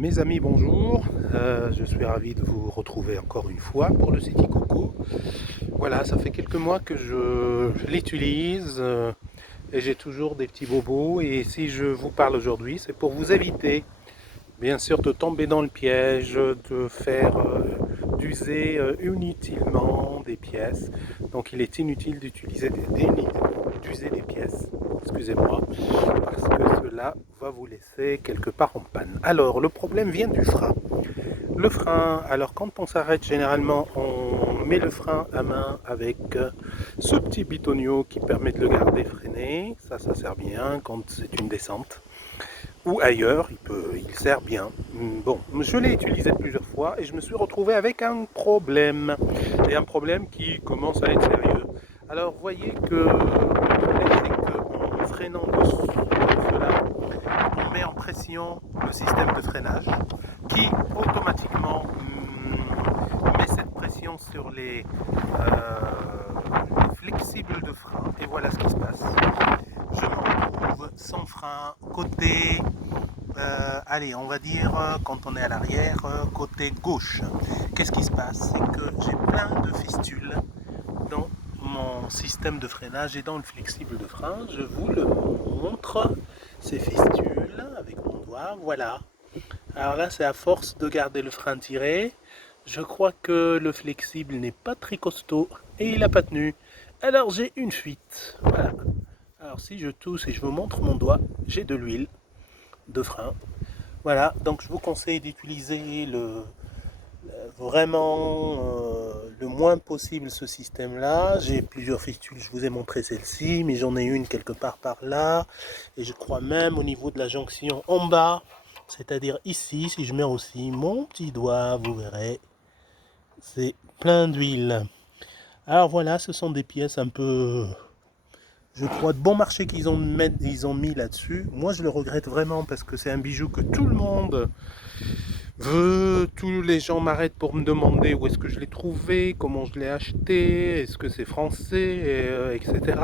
Mes amis, bonjour. Je suis ravi de vous retrouver encore une fois pour le City Coco. Voilà, ça fait quelques mois que je l'utilise et j'ai toujours des petits bobos. Et si je vous parle aujourd'hui, c'est pour vous éviter, bien sûr, de tomber dans le piège, de faire, d'user inutilement des pièces. Donc, il est inutile d'user des pièces. Excusez-moi, parce que cela va vous laisser quelque part en panne. Alors, le problème vient du frein. Le frein, alors quand on s'arrête, généralement, on met le frein à main avec ce petit bitonio qui permet de le garder freiné. Ça sert bien quand c'est une descente. Ou ailleurs, il sert bien. Bon, je l'ai utilisé plusieurs fois et je me suis retrouvé avec un problème. Et un problème qui commence à être sérieux. Alors, voyez que le problème, c'est qu'en freinant de cela, on met en pression le système de freinage qui automatiquement met cette pression sur les flexibles de frein. Et voilà ce qui se passe. Je me retrouve sans frein côté, allez, on va dire quand on est à l'arrière, côté gauche. Qu'est-ce qui se passe? C'est que j'ai plein de fistules dans mon système de freinage et dans le flexible de frein. Je vous le montre, ces fistules avec mon doigt, voilà. Alors là, c'est à force de garder le frein tiré. Je crois que le flexible n'est pas très costaud et il n'a pas tenu. Alors j'ai une fuite. Voilà. Alors si je tousse et je vous montre mon doigt, j'ai de l'huile de frein. Voilà, donc je vous conseille d'utiliser vraiment le moins possible ce système-là. J'ai plusieurs fistules, je vous ai montré celle-ci, mais j'en ai une quelque part par là. Et je crois même au niveau de la jonction en bas, c'est-à-dire ici, si je mets aussi mon petit doigt, vous verrez, c'est plein d'huile. Alors voilà, ce sont des pièces un peu, je crois, de bon marché qu'ils ont mis là-dessus. Moi, je le regrette vraiment parce que c'est un bijou que tout le monde veut. Tous les gens m'arrêtent pour me demander où est-ce que je l'ai trouvé, comment je l'ai acheté, est-ce que c'est français, etc.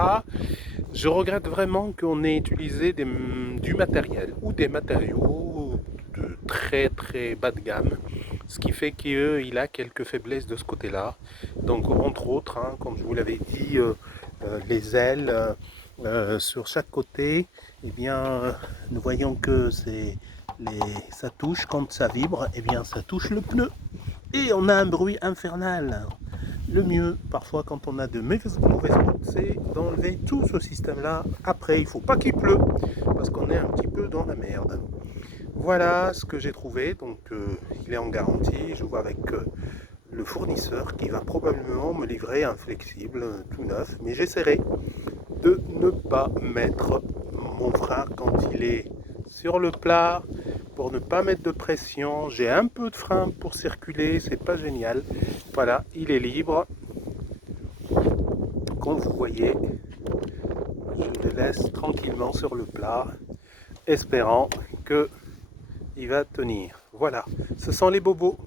Je regrette vraiment qu'on ait utilisé du matériel ou des matériaux de très très bas de gamme, ce qui fait qu'il a quelques faiblesses de ce côté-là. Donc entre autres, hein, comme je vous l'avais dit, les ailes sur chaque côté, eh bien, nous voyons que ça touche, quand ça vibre, eh bien ça touche le pneu. Et on a un bruit infernal. Le mieux, parfois, quand on a de mauvaises routes, c'est d'enlever tout ce système-là. Après, il ne faut pas qu'il pleut, parce qu'on est un petit peu dans la merde. Voilà ce que j'ai trouvé. Donc, il est en garantie. Je vois avec le fournisseur qui va probablement me livrer un flexible tout neuf. Mais j'essaierai de ne pas mettre mon frein quand il est sur le plat, pour ne pas mettre de pression. J'ai un peu de frein pour circuler, c'est pas génial. Voilà, il est libre. Comme vous voyez, je le laisse tranquillement sur le plat, espérant que il va tenir. Voilà, ce sont les bobos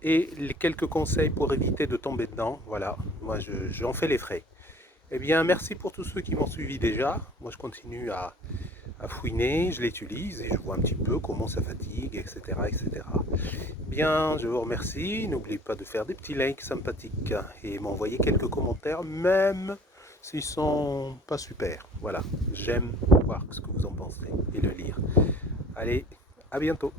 et les quelques conseils pour éviter de tomber dedans. Voilà, moi j'en fais les frais. Eh bien, merci pour tous ceux qui m'ont suivi déjà. Moi, je continue à fouiner, je l'utilise et je vois un petit peu comment ça fatigue, etc., etc. Bien, je vous remercie. N'oubliez pas de faire des petits likes sympathiques et m'envoyer quelques commentaires, même s'ils sont pas super. Voilà, j'aime voir ce que vous en pensez et le lire. Allez, à bientôt.